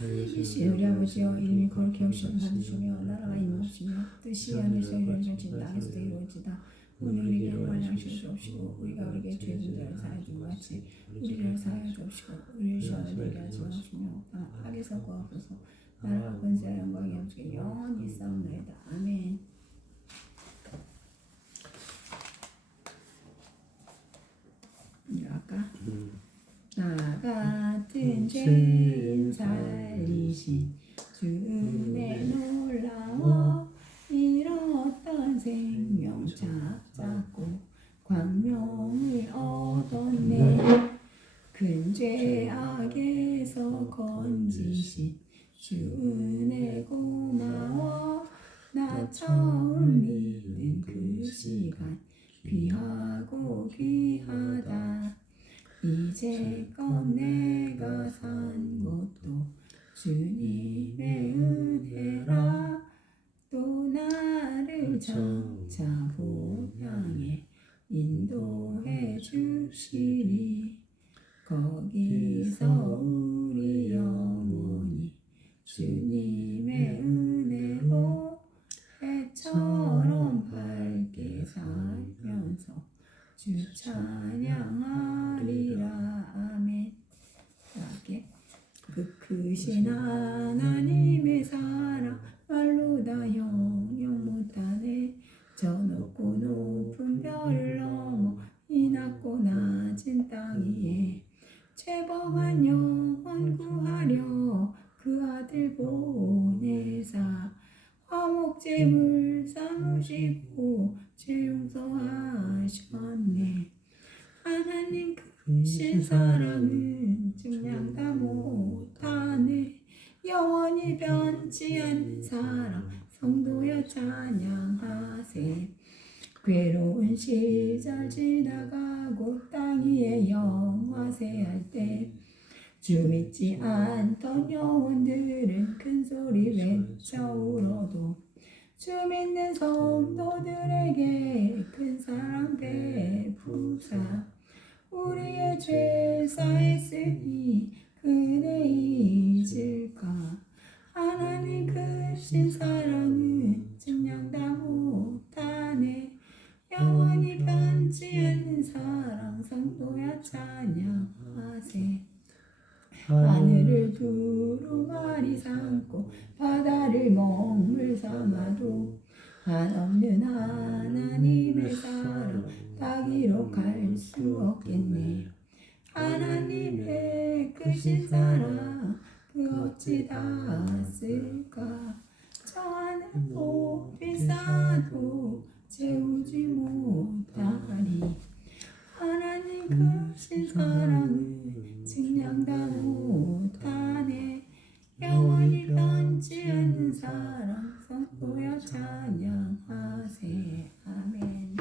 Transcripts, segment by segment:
살리신 우리 아버지여 이름이 거룩히 여기시면 받으시며 나라가 임하시며 뜻이 하늘에서 이루어진 땅에서도 이루어지다. 오늘 우리에게 일용할 양식을 주옵시고 우리가 우리에게 죄진들을 사하여 준 것 같이 우리를 사하여 주옵시고 우리를 시험에 들게 하지 마시며 악에서 구하옵소서. 나라가 권세와 영광이 없으게 영원히 싸움나이다. 아멘. 아까 나 같은 죄인 살리신 주 은혜 놀라워 잃었던 생명 찾았고 광명을 얻었네. 큰 죄악에서 건지신 주 은혜 고마워. 나 처음 믿은 그 시간 귀하고 귀하다. 이제껏 내가 산 것도 주님의 은혜라. 또 나를 점차 보양해 인도해 주시리. 거기서 우리 영혼이 주님의 은혜로 해처럼 밝게 살면서 주 찬양하리라. 아멘. 함께 그 크신 하나님의 사랑 말로 다 형용 못하네. 저 높고 높은 별을 넘어 이 낮고 낮은 땅 위에 죄범한 영혼 구하려 그 아들 보내사 화목제물 삼으시고 죄 용서하셨네. 하나님 크신 사랑은 증량 다 못하네. 영원히 변치 않는 사랑 성도여 찬양하세. 괴로운 시절 지나가고 땅 위에 영화세할 때 주 믿지 않던 영혼들은 큰 소리 외쳐 울어도 주 믿는 성도들에게 큰 사랑 베푸사 우리의 죄 사했으니 그네 잊을까. 하나님 크신 사랑은 증량 다 못하네. 영원히 변치 않는 사랑 성도야 찬양하세. 하늘을 두루마리 삼고 바다를 먹물 삼아도 한없는 하나님의 사랑 다 기록할 수 없겠네. 하나님의 크신 사랑 그 어찌 다 쓸까. 저 하늘 높이 쌓아도 채우지 못하리. 하나님 크신 사랑은 증량 다 못하네. 영원히 변치 않는 사랑 성도여 찬양하세. 아멘.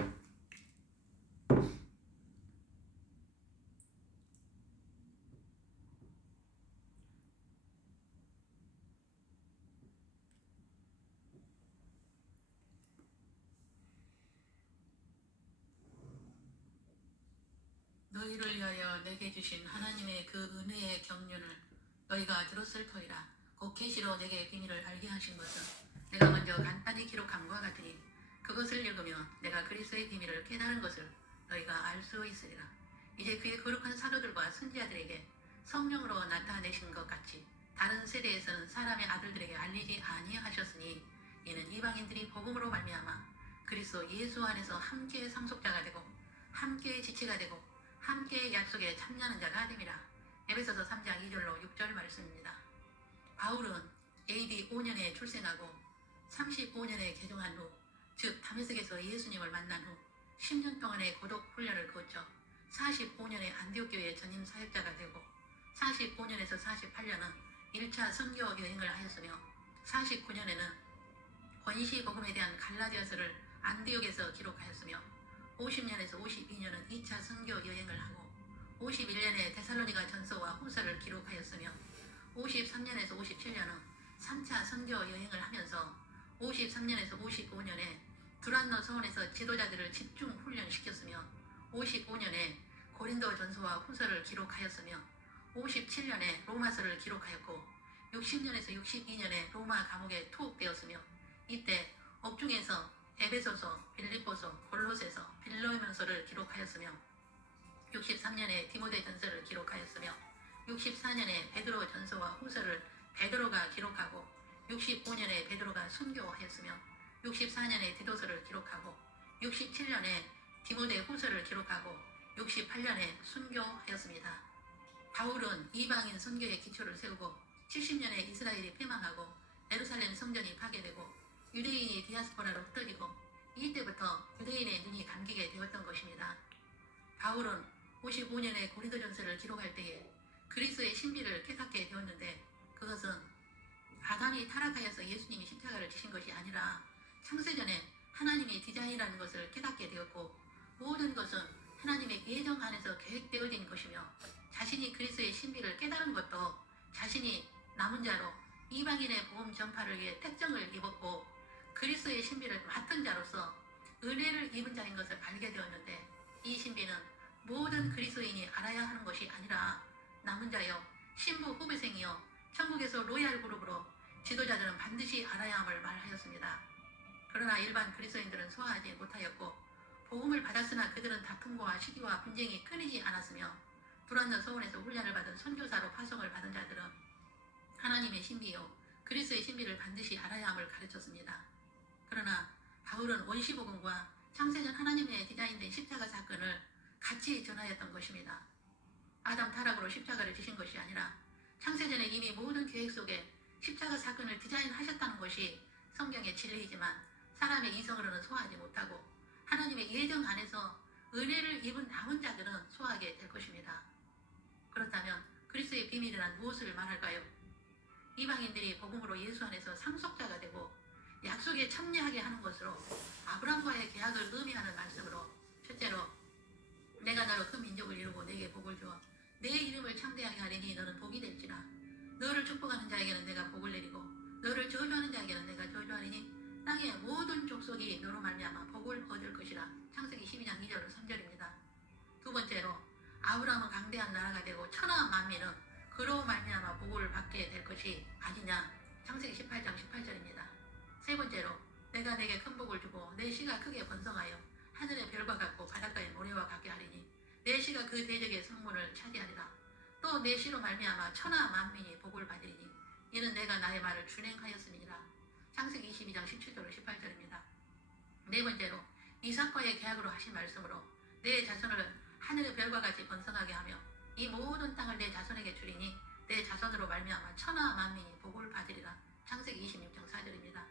너희를 위하여 내게 주신 하나님의 그 은혜의 경륜을 너희가 들었을 터이라. 곧 계시로 내게 비밀을 알게 하신 것은 내가 먼저 간단히 기록함과 같으니 그것을 읽으며 내가 그리스도의 비밀을 깨달은 것을 너희가 알 수 있으리라. 이제 그의 거룩한 사도들과 선지자들에게 성령으로 나타내신 것 같이 다른 세대에서는 사람의 아들들에게 알리지 아니하셨으니 이는 이방인들이 복음으로 말미암아 그리스도 예수 안에서 함께 상속자가 되고 함께 지체가 되고 함께 약속에 참여하는 자가 됨이라. 에베소서 3장 2절로 6절 말씀입니다. 바울은 AD 5년에 출생하고 35년에 개종한 후, 즉 다메섹에서 예수님을 만난 후 10년 동안의 고독 훈련을 거쳐 45년에 안디옥 교회 전임 사역자가 되고 45년에서 48년은 1차 선교 여행을 하였으며 49년에는 권시 복음에 대한 갈라디아서를 안디옥에서 기록하였으며 50년에서 52년은 2차 선교 여행을 하고 51년에 데살로니가 전서와 후서를 기록하였으며 53년에서 57년은 3차 선교 여행을 하면서 53년에서 55년에 두란노 서원에서 지도자들을 집중 훈련시켰으며 55년에 고린도 전서와 후서를 기록하였으며 57년에 로마서를 기록하였고 60년에서 62년에 로마 감옥에 투옥되었으며 이때 옥중에서 에베소서, 빌립보서, 골로새서, 빌레몬서를 기록하였으며 63년에 디모데 전서를 기록하였으며 64년에 베드로 전서와 후서를 베드로가 기록하고 65년에 베드로가 순교하였으며 64년에 디도서를 기록하고 67년에 디모데 후서를 기록하고 68년에 순교하였습니다. 바울은 이방인 선교의 기초를 세우고 70년에 이스라엘이 패망하고 예루살렘 성전이 파괴되고 유대인이 디아스포라로 흩어지고 이때부터 유대인의 눈이 감기게 되었던 것입니다. 바울은 55년에 고린도전서를 기록할 때에 그리스도의 신비를 깨닫게 되었는데 그것은 아담이 타락하여서 예수님이 십자가를 지신 것이 아니라 창세전에 하나님이 디자인이라는 것을 깨닫게 되었고 모든 것은 하나님의 예정 안에서 계획되어진 것이며 자신이 그리스도의 신비를 깨달은 것도 자신이 남은 자로 이방인의 복음 전파를 위해 택정을 입었고 그리스도의 신비를 맡은 자로서 은혜를 입은 자인 것을 알게 되었는데 이 신비는 모든 그리스도인이 알아야 하는 것이 아니라 남은 자여 신부 후배생이여 천국에서 로얄 그룹으로 지도자들은 반드시 알아야 함을 말하였습니다. 그러나 일반 그리스도인들은 소화하지 못하였고 복음을 받았으나 그들은 다툼과 시기와 분쟁이 끊이지 않았으며 불완전 소원에서 훈련을 받은 선교사로 파송을 받은 자들은 하나님의 신비요 그리스도의 신비를 반드시 알아야 함을 가르쳤습니다. 그러나 바울은 원시복음과 창세전 하나님의 디자인된 십자가 사건을 같이 전하였던 것입니다. 아담 타락으로 십자가를 지신 것이 아니라 창세전에 이미 모든 계획 속에 십자가 사건을 디자인하셨다는 것이 성경의 진리이지만 사람의 이성으로는 소화하지 못하고 하나님의 예정 안에서 은혜를 입은 남은 자들은 소화하게 될 것입니다. 그렇다면 그리스도의 비밀이란 무엇을 말할까요? 이방인들이 복음으로 예수 안에서 상속자가 되고 약속에 참여하게 하는 것으로 아브라함과의 계약을 의미하는 말씀으로 첫째로 내가 너로 큰 민족을 이루고 내게 복을 주어 내 이름을 창대하게 하리니 너는 복이 될지라 너를 축복하는 자에게는 내가 복을 내리고 너를 저주하는 자에게는 내가 저주하리니 땅의 모든 족속이 너로 말미암아 복을 얻을 것이라. 창세기 12장 2절 3절입니다. 두 번째로 아브라함은 강대한 나라가 되고 천하 만민은 그로 말미암아 복을 받게 될 것이 아니냐. 창세기 18장 18절입니다. 세 번째로 내가 내게 큰 복을 주고 내 씨가 크게 번성하여 하늘의 별과 같고 바닷가의 모래와 같게 하리니 내 씨가 그 대적의 성문을 차지하리라. 또 내 씨로 말미암아 천하 만민이 복을 받으리니 이는 내가 나의 말을 준행하였음이니라. 창세기 22장 17절 18절입니다. 네 번째로 이삭과의 계약으로 하신 말씀으로 내 자손을 하늘의 별과 같이 번성하게 하며 이 모든 땅을 내 자손에게 주리니 내 자손으로 말미암아 천하 만민이 복을 받으리라. 창세기 26장 4절입니다.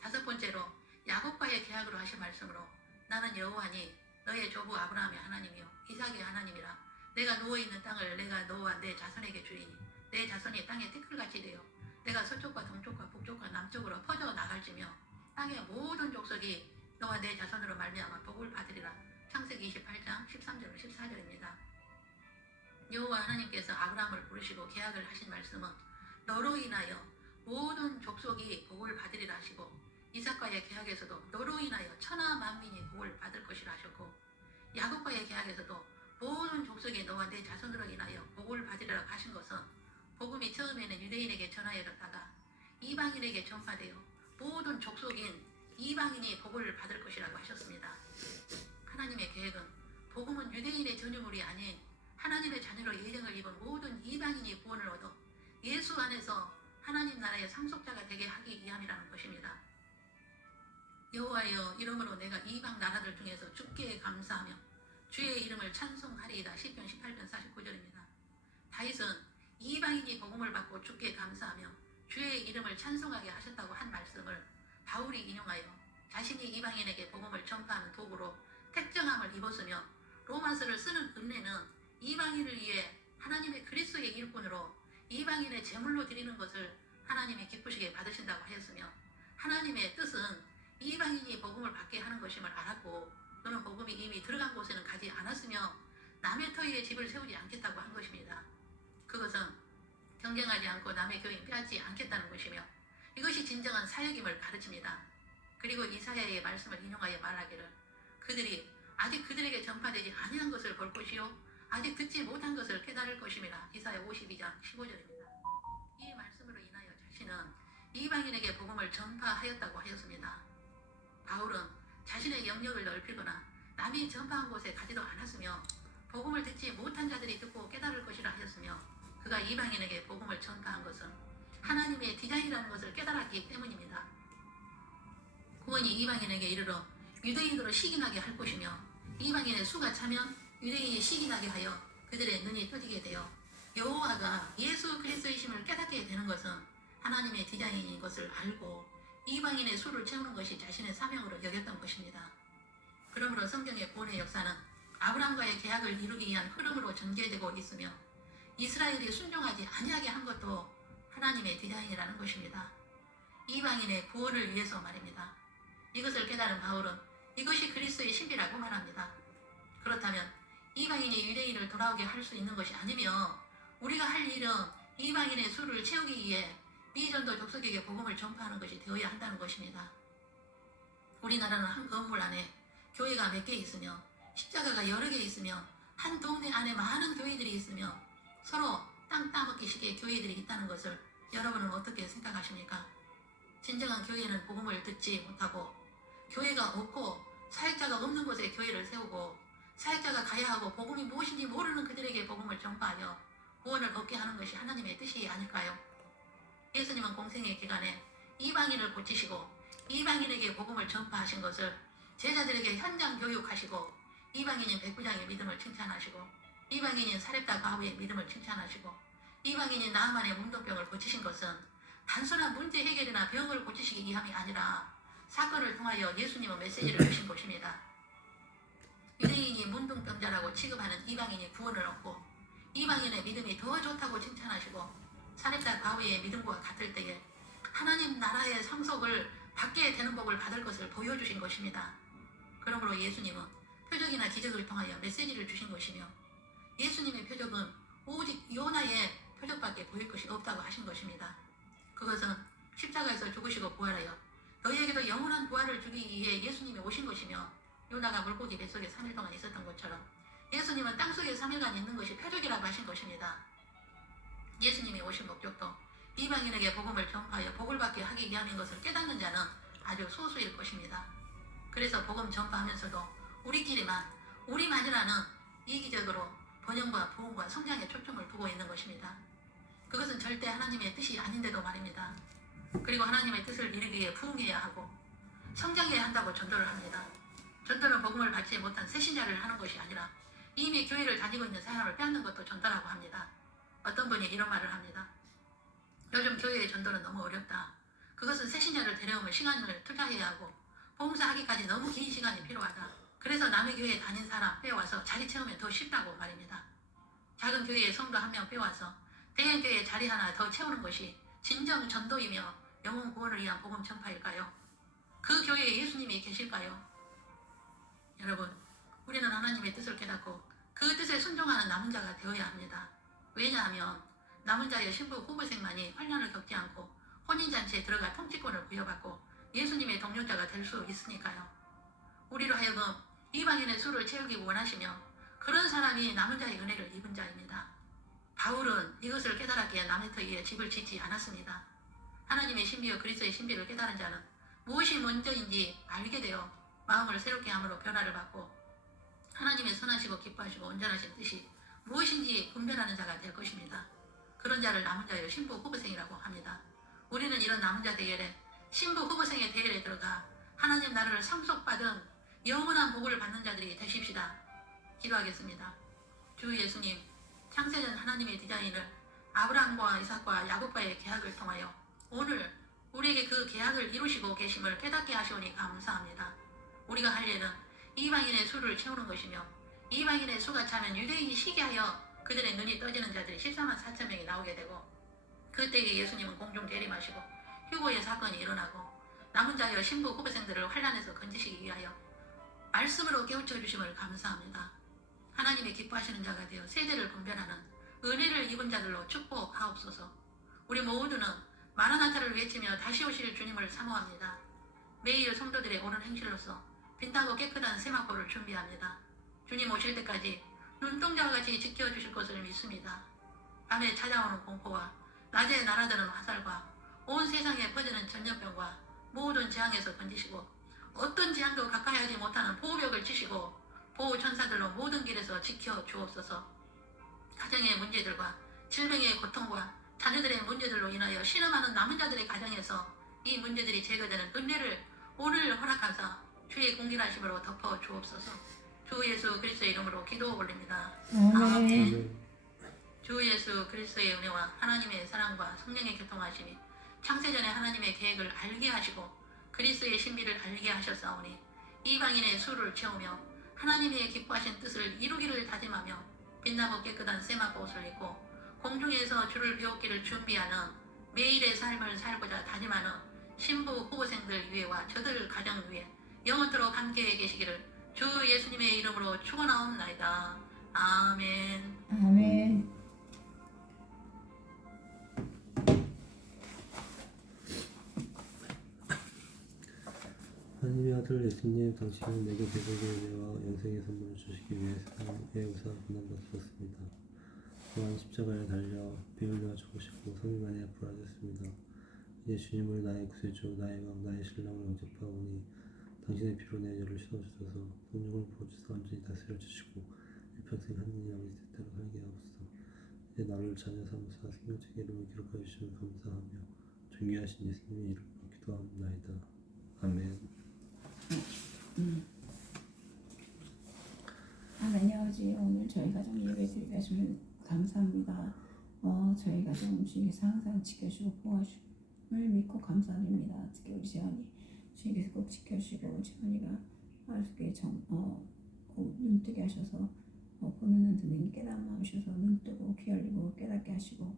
다섯 번째로 야곱과의 계약으로 하신 말씀으로 나는 여호와니 너의 조부 아브라함의 하나님이요 이삭의 하나님이라. 내가 누워있는 땅을 내가 너와 내 자손에게 주리니 내 자손이 땅의 티끌같이 되어 내가 서쪽과 동쪽과 북쪽과 남쪽으로 퍼져 나갈지며 땅의 모든 족속이 너와 내 자손으로 말미암아 복을 받으리라. 창세기 28장 13절 14절입니다. 여호와 하나님께서 아브라함을 부르시고 계약을 하신 말씀은 너로 인하여 모든 족속이 복을 받으리라 하시고 이삭과의 계약에서도 너로 인하여 천하 만민이 복을 받을 것이라 하셨고 야곱과의 계약에서도 모든 족속이 너와 내 자손으로 인하여 복을 받으리라 하신 것은 복음이 처음에는 유대인에게 전하여졌다가 이방인에게 전파되어 모든 족속인 이방인이 복을 받을 것이라고 하셨습니다. 하나님의 계획은 복음은 유대인의 전유물이 아닌 하나님의 자녀로 예정을 입은 모든 이방인이 구원을 얻어 예수 안에서 하나님 나라의 상속자가 되게 하기 위함이라는 것입니다. 여호와여 이러므로 내가 이방 나라들 중에서 주께 감사하며 주의 이름을 찬송하리이다. 시편 18편 49절입니다. 다윗은 이방인이 복음을 받고 주께 감사하며 주의 이름을 찬송하게 하셨다고 한 말씀을 바울이 인용하여 자신이 이방인에게 복음을 전파하는 도구로 택정함을 입었으며 로마서를 쓰는 은혜는 이방인을 위해 하나님의 그리스도의 일꾼으로 이방인의 제물로 드리는 것을 하나님이 기쁘시게 받으신다고 하였으며 하나님의 뜻은 이방인이 복음을 받게 하는 것임을 알았고 그는 복음이 이미 들어간 곳에는 가지 않았으며 남의 터위에 집을 세우지 않겠다고 한 것입니다. 그것은 경쟁하지 않고 남의 교인 빼앗지 않겠다는 것이며 이것이 진정한 사역임을 가르칩니다. 그리고 이사야의 말씀을 인용하여 말하기를 그들이 아직 그들에게 전파되지 아니한 것을 볼 것이요 아직 듣지 못한 것을 깨달을 것임이라. 이사야 52장 15절입니다. 이 말씀으로 당시는 이방인에게 복음을 전파하였다고 하였습니다. 바울은 자신의 영역을 넓히거나 남이 전파한 곳에 가지도 않았으며 복음을 듣지 못한 자들이 듣고 깨달을 것이라 하였으며 그가 이방인에게 복음을 전파한 것은 하나님의 디자인이라는 것을 깨달았기 때문입니다. 구원이 이방인에게 이르러 유대인으로 시기나게 할 것이며 이방인의 수가 차면 유대인이 시기나게 하여 그들의 눈이 떠지게 되어 여호와가 예수 그리스도이심을 깨닫게 되는 것은 하나님의 디자인인 것을 알고 이방인의 수를 채우는 것이 자신의 사명으로 여겼던 것입니다. 그러므로 성경의 구원의 역사는 아브라함과의 계약을 이루기 위한 흐름으로 전개되고 있으며 이스라엘이 순종하지 아니하게 한 것도 하나님의 디자인이라는 것입니다. 이방인의 구원을 위해서 말입니다. 이것을 깨달은 바울은 이것이 그리스도의 신비라고 말합니다. 그렇다면 이방인이 유대인을 돌아오게 할 수 있는 것이 아니며 우리가 할 일은 이방인의 수를 채우기 위해 미전도 족속에게 복음을 전파하는 것이 되어야 한다는 것입니다. 우리나라는 한 건물 안에 교회가 몇 개 있으며 십자가가 여러 개 있으며 한 동네 안에 많은 교회들이 있으며 서로 땅 따먹기식의 교회들이 있다는 것을 여러분은 어떻게 생각하십니까? 진정한 교회는 복음을 듣지 못하고 교회가 없고 사역자가 없는 곳에 교회를 세우고 사역자가 가야 하고 복음이 무엇인지 모르는 그들에게 복음을 전파하여 구원을 얻게 하는 것이 하나님의 뜻이 아닐까요? 예수님은 공생의 기간에 이방인을 고치시고 이방인에게 복음을 전파하신 것을 제자들에게 현장 교육하시고 이방인인 백부장의 믿음을 칭찬하시고 이방인인 사렙다 바후의 믿음을 칭찬하시고 이방인인 나아만의 문둥병을 고치신 것은 단순한 문제 해결이나 병을 고치시기 위함이 아니라 사건을 통하여 예수님은 메시지를 주신 것입니다. 유대인이 문둥병자라고 취급하는 이방인이 구원을 얻고 이방인의 믿음이 더 좋다고 칭찬하시고 사렙다 바후의 믿음과 같을 때에 하나님 나라의 상속을 받게 되는 복을 받을 것을 보여주신 것입니다. 그러므로 예수님은 표적이나 기적을 통하여 메시지를 주신 것이며 예수님의 표적은 오직 요나의 표적밖에 보일 것이 없다고 하신 것입니다. 그것은 십자가에서 죽으시고 부활하여 너희에게도 영원한 부활을 주기 위해 예수님이 오신 것이며 요나가 물고기 뱃속에 3일 동안 있었던 것처럼 예수님은 땅속에 3일간 있는 것이 표적이라고 하신 것입니다. 예수님이 오신 목적도 이방인에게 복음을 전파하여 복을 받게 하기 위함인 것을 깨닫는 자는 아주 소수일 것입니다. 그래서 복음 전파하면서도 우리만이라는 이기적으로 번영과 부흥과 성장에 초점을 두고 있는 것입니다. 그것은 절대 하나님의 뜻이 아닌데도 말입니다. 그리고 하나님의 뜻을 이루기 위해 부흥해야 하고 성장해야 한다고 전도를 합니다. 전도는 복음을 받지 못한 새신자를 하는 것이 아니라 이미 교회를 다니고 있는 사람을 빼앗는 것도 전도라고 합니다. 어떤 분이 이런 말을 합니다. 요즘 교회의 전도는 너무 어렵다. 그것은 새신자를 데려오면 시간을 투자해야 하고 봉사하기까지 너무 긴 시간이 필요하다. 그래서 남의 교회에 다닌 사람 빼와서 자리 채우면 더 쉽다고 말입니다. 작은 교회에 성도 한 명 빼와서 대형 교회에 자리 하나 더 채우는 것이 진정 전도이며 영혼 구원을 위한 복음 전파일까요? 그 교회에 예수님이 계실까요? 여러분, 우리는 하나님의 뜻을 깨닫고 그 뜻에 순종하는 남은 자가 되어야 합니다. 왜냐하면 남은 자의 신부 후보생만이 환난을 겪지 않고 혼인잔치에 들어가 통치권을 부여받고 예수님의 동료자가 될 수 있으니까요. 우리로 하여금 이방인의 수를 채우기 원하시며 그런 사람이 남은 자의 은혜를 입은 자입니다. 바울은 이것을 깨달았기에 남의 터 위에 집을 짓지 않았습니다. 하나님의 신비와 그리스도의 신비를 깨달은 자는 무엇이 먼저인지 알게 되어 마음을 새롭게 함으로 변화를 받고 하나님의 선하시고 기뻐하시고 온전하신 뜻이 무엇인지 분별하는 자가 될 것입니다. 그런 자를 남은 자여 신부 후보생이라고 합니다. 우리는 이런 남은 자 대열에 신부 후보생의 대열에 들어가 하나님 나라를 상속받은 영원한 복을 받는 자들이 되십시다. 기도하겠습니다. 주 예수님, 창세전 하나님의 디자인을 아브라함과 이삭과 야곱과의 계약을 통하여 오늘 우리에게 그 계약을 이루시고 계심을 깨닫게 하시오니 감사합니다. 우리가 할 일은 이방인의 수를 채우는 것이며 이방인의 수가 차면 유대인이 시기하여 그들의 눈이 떠지는 자들이 14만 4천 명이 나오게 되고 그때에 예수님은 공중 재림하시고 휴거의 사건이 일어나고 남은 자여 신부 후보생들을 환난에서 건지시기 위하여 말씀으로 깨우쳐 주심을 감사합니다. 하나님이 기뻐하시는 자가 되어 세대를 분별하는 은혜를 입은 자들로 축복하옵소서. 우리 모두는 마라나타를 외치며 다시 오실 주님을 사모합니다. 매일 성도들의 옳은 행실로서 빛나고 깨끗한 세마포를 준비합니다. 주님 오실 때까지 눈동자와 같이 지켜주실 것을 믿습니다. 밤에 찾아오는 공포와 낮에 날아드는 화살과 온 세상에 퍼지는 전염병과 모든 재앙에서 건지시고 어떤 재앙도 가까이 하지 못하는 보호벽을 치시고 보호천사들로 모든 길에서 지켜 주옵소서. 가정의 문제들과 질병의 고통과 자녀들의 문제들로 인하여 신음하는 남은 자들의 가정에서 이 문제들이 제거되는 은혜를 오늘 허락하사 주의 공길하심으로 덮어 주옵소서. 주 예수 그리스도의 이름으로 기도 올립니다. 아멘. 주 예수 그리스도의 은혜와 하나님의 사랑과 성령의 교통하심이 창세전에 하나님의 계획을 알게 하시고 그리스도의 신비를 알게 하셨사오니 이방인의 수를 채우며 하나님의 기뻐하신 뜻을 이루기를 다짐하며 빛나고 깨끗한 세마포 옷을 입고 공중에서 주를 배웠기를 준비하는 매일의 삶을 살고자 다짐하는 신부 후보생들 위에와 저들 가정 위에 영원토록 함께 계시기를 주 예수님의 이름으로 축원하옵나이다. 아멘. 아멘. 하나님의 아들 예수님, 당신은 내게 대적의 은혜와 영생의 선물을 주시기 위해 세상의 의사 고난받으셨습니다. 또한 십자가에 달려 피 흘려 죽으시고 3일 만에 부활하셨습니다. 이제 주님을 나의 구세주, 나의 왕, 나의 신랑으로 영접하오니 당신의 피로 내 죄를 씻어주셔서 성령을 부어주사 완전히 다스려 주시고 일평생 하느님 아버지 뜻대로 살게 하옵소서. 이제 나를 자녀 삼사 생명책에 이름을 기록하여 주시면 감사하며 존귀하신 예수님의 이름으로 기도하옵나이다. 아멘. 하나님 아버지, 오늘 저희 가정 예배 드리게 하시면 감사합니다. 저희 가정 주님께서 항상 지켜주시고 보호하심을 믿고 감사드립니다. 특히 우리 재현이 주님께서 꼭 지켜주시고 재현이가 알게 눈뜨게 하셔서 보는 눈 듣는 깨닫게 하셔서 눈 뜨고 귀 열리고 깨닫게 하시고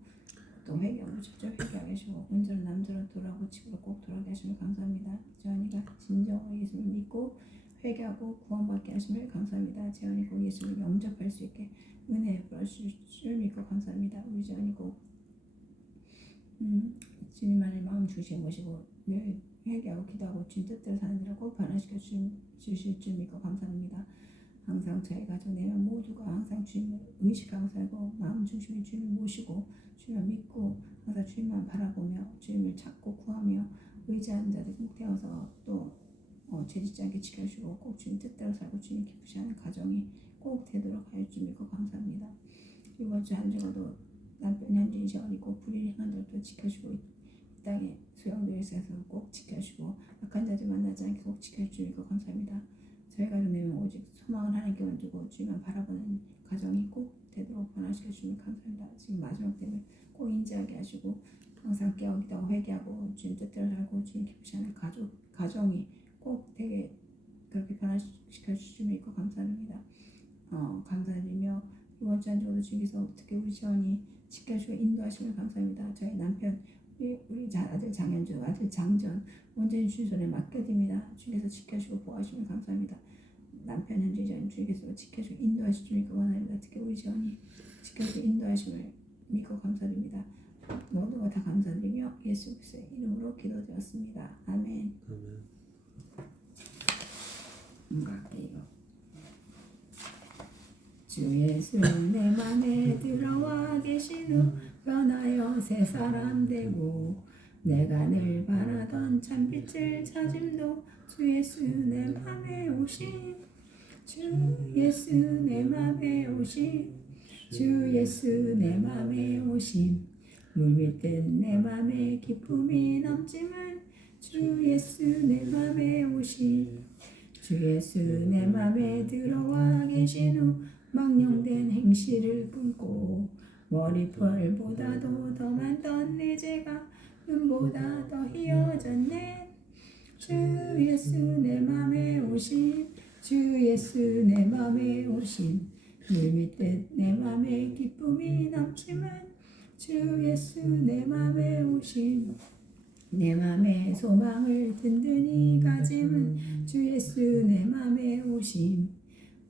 또 회개하고 직접 회개하게 하시고 온전한 남자로 돌아오고 집으로 꼭 돌아가게 하시면 감사합니다. 재현이가 진정으로 예수님을 믿고 회개하고 구원받게 하심을 감사합니다. 재현이 꼭 예수님을 영접할 수 있게 은혜 베풀어 줄 믿고 감사합니다. 우리 재현이 꼭 주님만을 마음 중심에 모시고 늘 회개하고 기도하고 주님 뜻대로 사는 자를 꼭 변화시켜 주실 줄 믿고 감사합니다. 항상 저희 가족 4명 모두가 항상 주님을 의식하고 살고 마음 중심에 주님을 모시고 주님을 믿고 항상 주님만 바라보며 주님을 찾고 구하며 의지하는 자들 꼭 되어서 또 죄짓지 않게 지켜주시고 꼭 주님 뜻대로 살고 주님 기쁘시 하는 가정이 꼭 되도록 하여 주님 믿고 감사합니다. 이번 주 한 주간도 남편 현진이 재원이 꼭 불의를 행한 자들도 지켜주고 이 땅에 소용돌이 있어서 꼭 지켜주고 악한 자들 만나지 않게 꼭 지켜주님 믿고 감사합니다. 저희 가족 4명 오직 소망을 하나님께만 두고 주님만 바라보는 가정이 꼭 되도록 변화시켜 주시면 감사합니다. 지금 마지막 때를 꼭 인지하게 하시고 항상 깨어기도 회개하고 주님 뜻대로 살고 주님 기쁘시 하는 가정이 꼭 되게 그렇게 변화시켜 주시면 믿고 감사드립니다. 감사드리며 이번 주 한 주도 주님께서 특히 우리 시원이 지켜주고 인도하시면 감사합니다. 저희 남편 우리 아들 장현주, 아들 장전 온전히 주님 손에 맡겨드립니다. 주님께서 지켜주고 보호하시면 감사합니다. 남편 현주전 주님께서 지켜주고 인도하시면 믿고 감사합니다. 특히 우리 시원이 지켜주고 인도하심을 믿고 감사드립니다. 모든 것 다 감사드리며 예수 그리스도의 이름으로 기도드렸습니다. 아멘. 갈게요. 주 예수 내 맘에 들어와 계신 후 변하여 새 사람 되고 내가 늘 바라던 참빛을 찾음도 주 예수 내 맘에 오심 주 예수 내 맘에 오심 주 예수 내 맘에 오심 물밀듯 내 맘에 기쁨이 넘침은 주 예수 내 맘에 오심 주 예수 내 맘에 들어와 계신 후 망령된 행실을 끊고 머리털보다도 더 많던 내 죄가 눈보다 더 희어졌네 주 예수 내 맘에 오심 주 예수 내 맘에 오심 물밀듯 내 맘에 기쁨이 넘침은 주 예수 내 맘에 오심 내 맘에 소망을 든든히 가짐은 주 예수 내 맘에 오심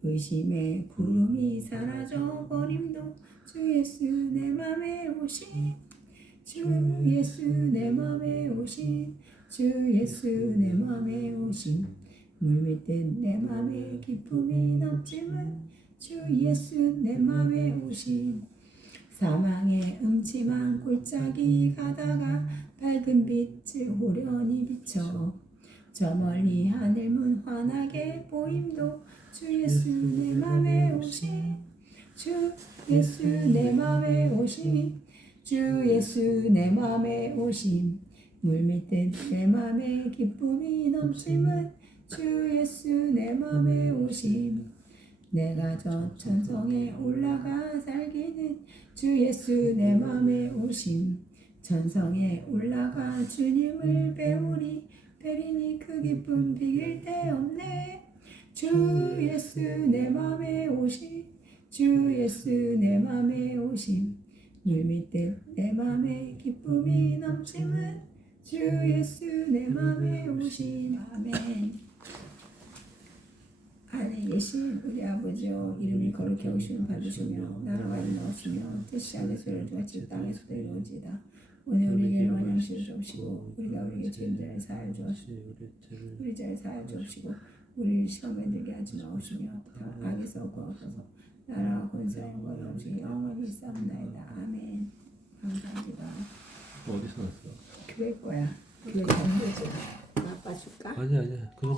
의심의 구름이 사라져 버림도 주 예수 내 맘에 오심 주 예수 내 맘에 오심 주 예수 내 맘에 오심 물밀듯 내 맘에 기쁨이 넘침은 주 예수 내 맘에 오심 사망의 음침한 골짜기 가다가 밝은 빛을 호련히 비춰 저 멀리 하늘문 환하게 보임도 주 예수 내 맘에 오심 주 예수 내 맘에 오심 주 예수 내 맘에 오심 물밀듯 내 맘에 기쁨이 넘침은 주 예수 내 맘에 오심 내가 저 천성에 올라가 살기는 주 예수 내 맘에 오심 천성에 올라가 주님을 배우리 배리니 그 기쁨 비길 데 없네 주 예수 내 맘에 오심 주 예수 내 맘에 오심 물밀듯 내 맘에 기쁨이 넘침은 주 예수 내 맘에 오심 아멘. 하늘에 계신 우리 아버지여 이름이 거룩히 여기심을 받으시며 나라가 임하옵시며 뜻이 하늘에서 이루어지같이 땅에서도 이루어지이다. 오늘 우리에게 일용할 양식을 주옵시고 우리가 우리에게 죄인들을 사하여 주옵시고 우리 죄를 사하여 주옵시고 우리를 시험에 들게 하지 마옵시며 악에서 구하옵소서. 나라와 권세와 영광이 오직 영원히 있사옵나이다. 아멘. 감사합니다. 어디서 났어? 교회 거야. 교회 전도지. 아빠 줄까? 아니야. 그거